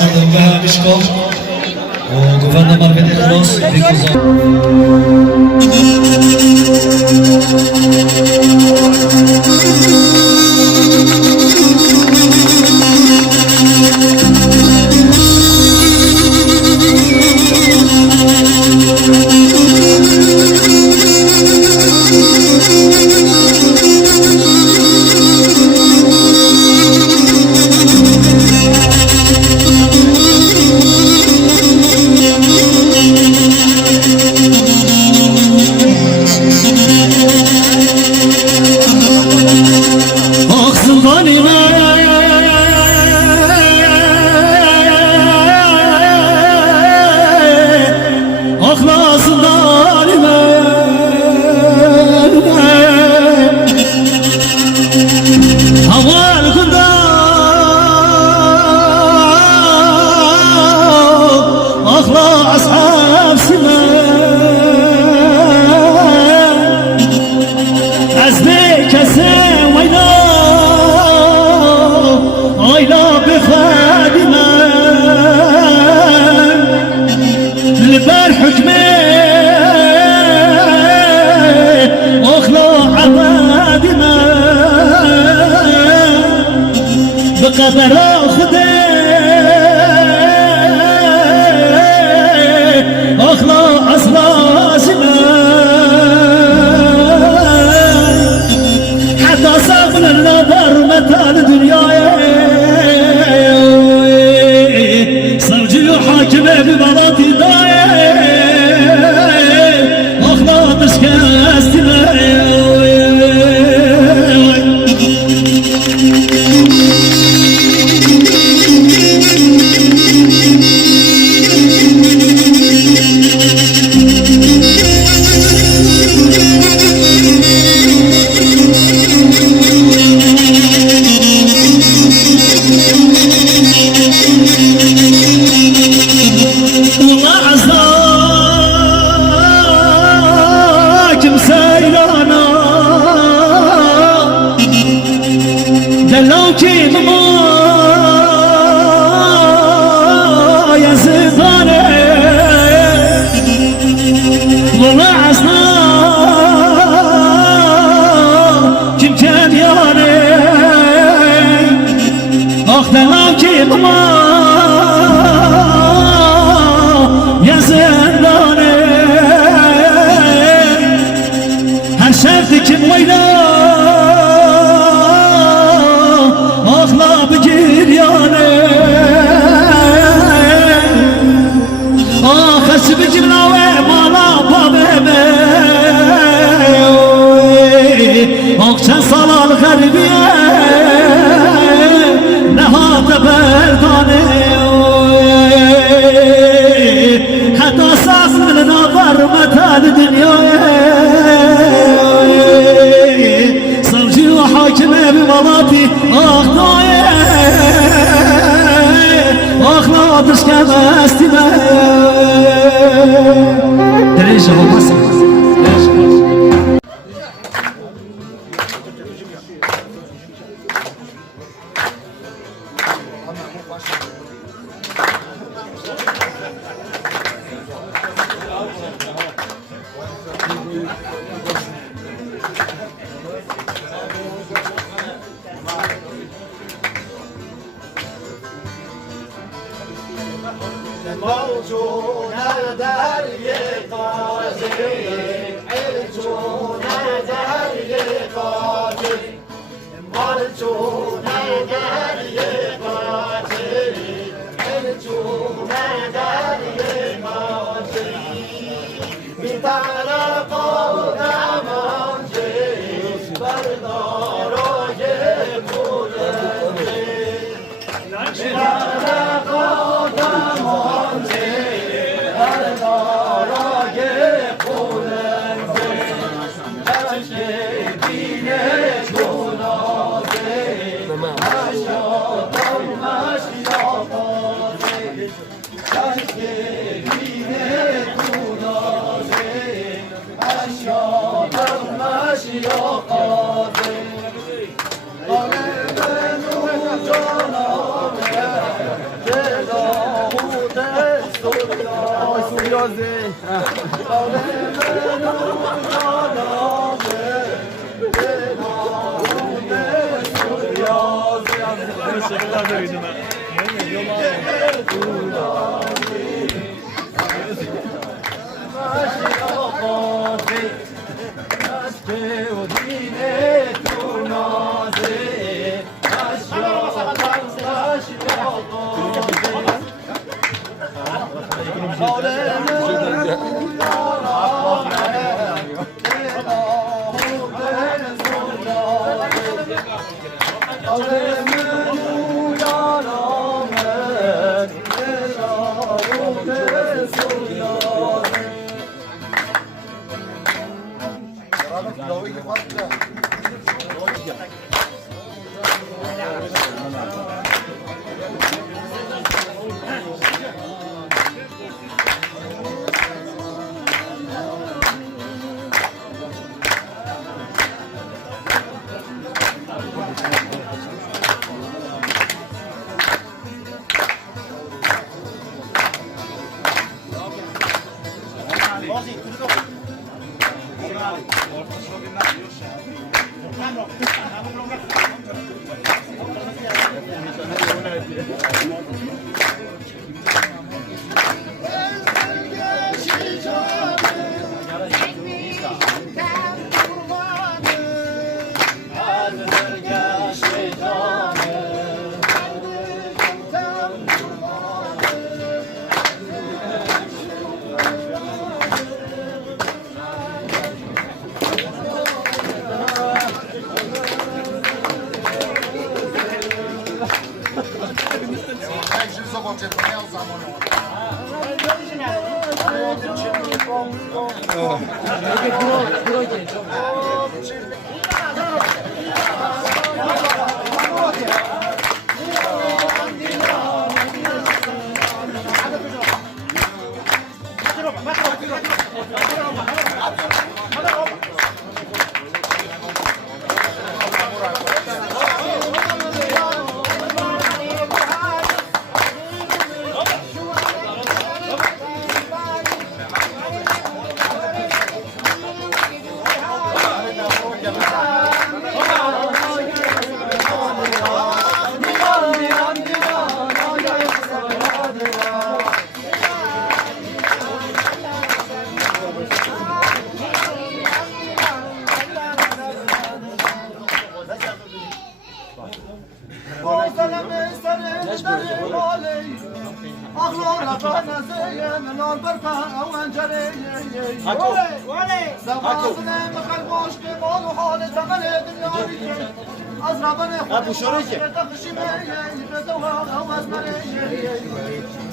Ahmed Wahab Ishkov و گوورنمر بدی خلاص بیگذار قدر خدا اخلا اصلا حتى صابن النظر مثال دنياي صرجي وحاكمه ببلاطي داي اخلا تشكاستنا Kim oyna akla bigir yani hasbi cimla ve mala babeme akçen salal garbiye nehat berdane hatta sasmına var metal dünyaya حاكمه بمناطي اخطاي اخلاق تشكى استماع دريشه وبس موجون دري قاتل عرجون دري قاتل مرجون دري قاتل عرجون دري قاتل بتعرقوا دمانجي بردارای بولنجي بتعرقوا دمانجي بردارای بولنجي اشکی دینه گناهی اشیادم مشیاقاتی اشکی دینه گناهی اشیادم مشیاقاتی قلب نو جانانه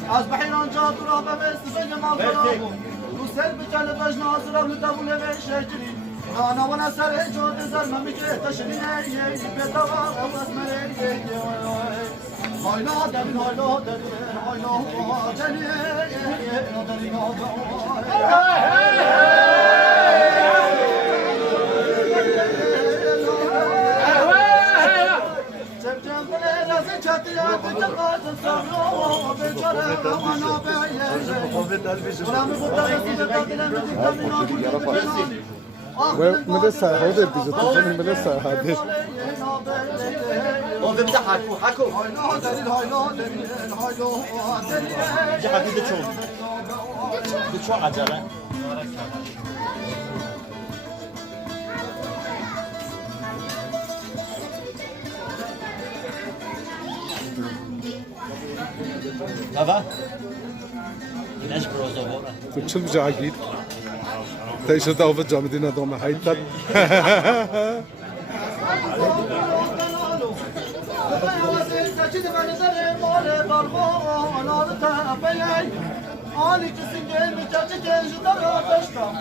از بحیران جا تو را به بسته جمال فرامون رو سر بچل بجن آزرا لطبونه بشکری نانا و نسر جود زر ممیکه تشرینه بیتا و اسمره هایلا دبین هایلا دبین هایلا مده سرحاده دیگه تو کنیم مده سرحاده ببینه حکو چه حدید چون چون عجله Baba? Güneş brozo bora. تو چه جاگید تیشه داوود جامدین ادامه حیطت آلی کسی که میچرچه که جدا را داشتم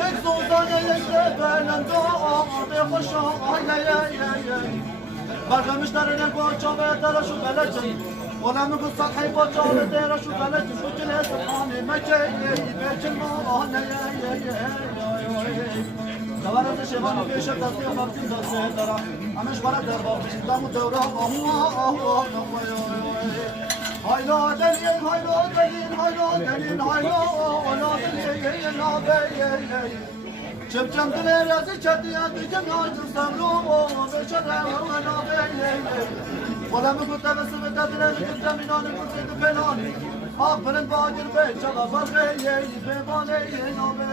یک زوزانه یک بلند آبه خوشا برگمش در نگو چاوه درشو بلجی ولم يقول سطحي بوجه لدير شو بلد شو جلس حامي مكي بيجن مانه دوارة شبان في شب دستي خبرتي دستي ترى أنا شبارة دربا بيش دام الدورة Haylo delin, haylo delin, haylo delin, haylo delin, nabe. Çöpçem dile razı çatıya diyeceğim yağcı samru beşere nabe. Valla mı kurtarı sıvıda dileri gittem inanı kurtarı penani. Aferin bağcır be çala barbe be bane nabe.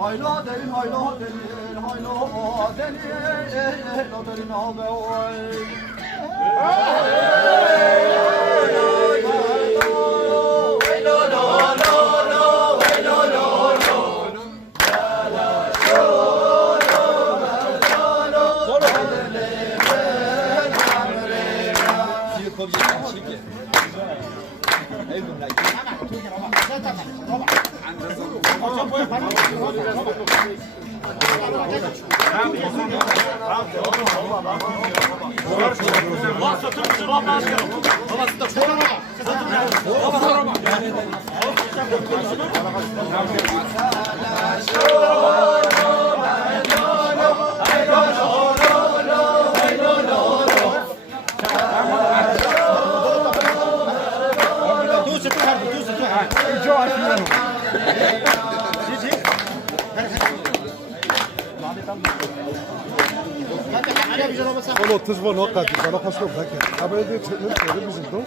Haylo delin, haylo delin, haylo delin nabe. والله تجربة نوقع أنا خاصة بهكا أبغى يدير تغير بزيدو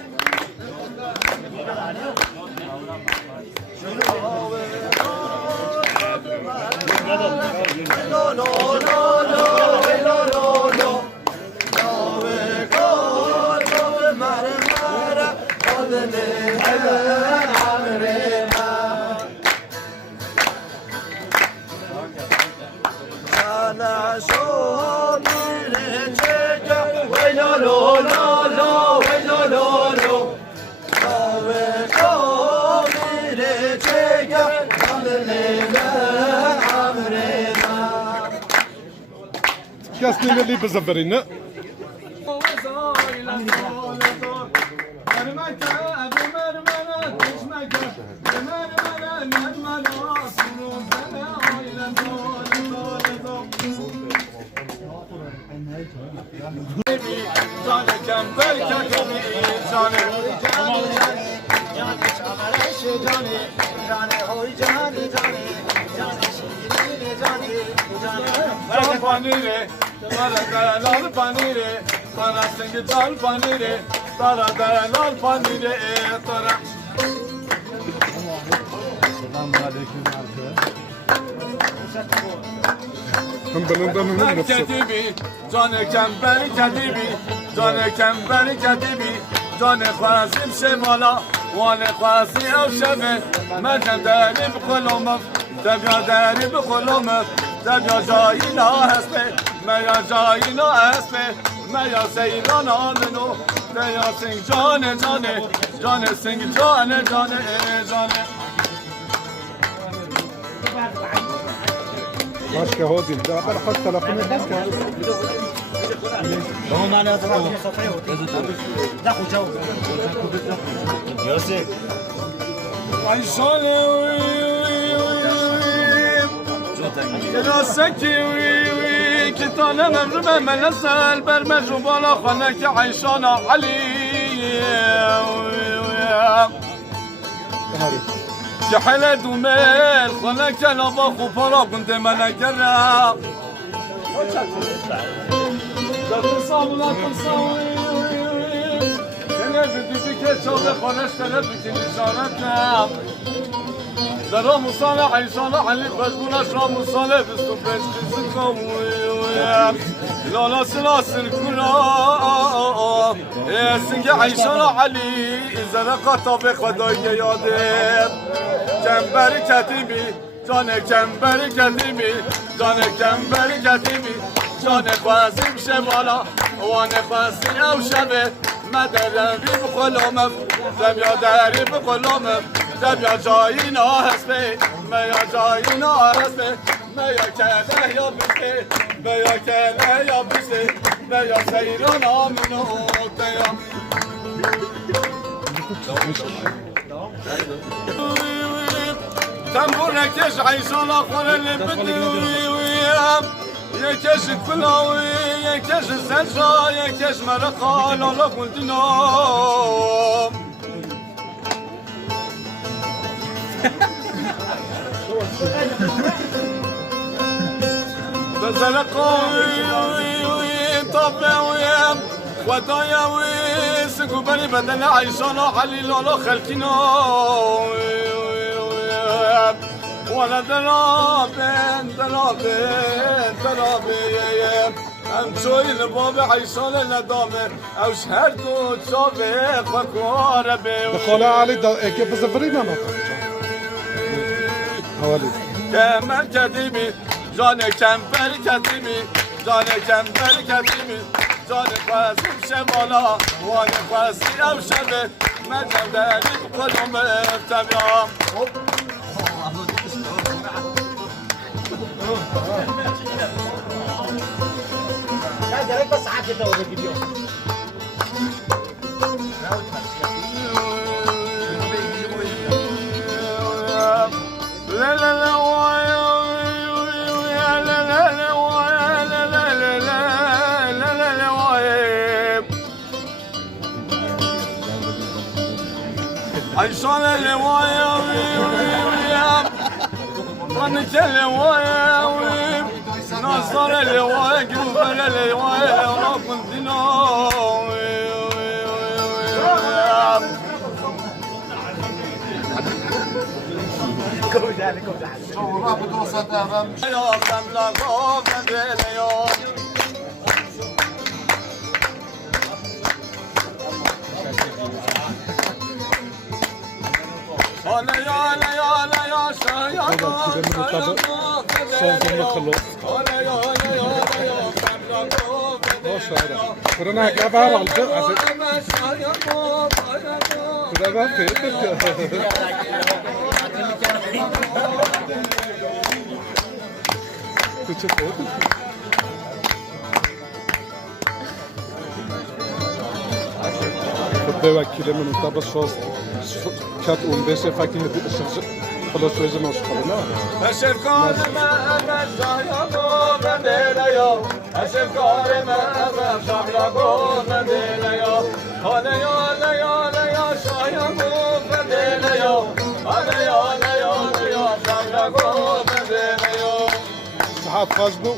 كاسنين اللي بزبرين Panire, tara lal panire, tara sing dal panire, tara lal panire, tara. هم بلندن من نفسه Katibi, canı kember katibi, canı kember katibi, canı khazim şemala, وانه خاصي او شبه ما كان داري بقلومه تبيا داري بقلومه تبيا جاينا هسبه ما يا جاينا هسبه ما يا سيرانا منو تبيا سنگ جانه جانه جانه سنگ جانه جانه جانه ماشكا هودي ده بقى خد تليفون هناك هو معنا داخل جو يوسف عيشانه يا سكي كتانا مغربة منسل برمج وبالا خانك عيشانه علي كحلة دوميل خانك لابا خفرا كنت منكرا تصاولا تصاوي تلفي فيك شغل خانش تلفي نشانتنا درام صالح عيشان علي خشبونا شرام صالح بستوبش خزكم لا لا سلاسل كلا سنگ عيشان علي زرقا طابق خدای یاده کمبر کتیبی جان کمبر کتیبی جان کمبر کتیبی جان خوازیم شمالا وان خوازی او شبه مدربی بخلومم دمیا دری بخلومم دمیا جایی نهسته میا جایی نهسته میا کله یا بسته میا کله یا بسته میا سیران آمینو تیا تنبور نکش عیشان آخر اللي بدویم یکش کلاوی یکش سنجا یکش مرقا لالا گلدینام بزرقاوی طبعویم وداياوي سكو بني بدل عيشانا حليلانا خلقنا ولا درابين ام شوي الباب عيشانا ندامه او شهرتو تشابه خكوار بي خاله علي اكيد بزفرينا ما حوالي كمال كديمي جاني كمبر كديمي جاني كمبر كديمي جاني قاسم شمالا واني قاسي او شبه مجم داري بقلوم ارتبيام بس عادة ده ولا فيديو لا لا لا عيشان الهواية ويا طنك الهواية نصر الهواية قلوب الهواية رب الدنيا يا خملة من اليوم كنا كبار على الجرح كده ما في خد وكيل من طبس شوز كات بيش فاكين خلاص وجه مشغولنا اشفكار ما مشايخو بدليو اشفكار ما مشايخو بدليو هلا يا شايخو بدليو هلا يا شايخو بدليو صحاب خاصبو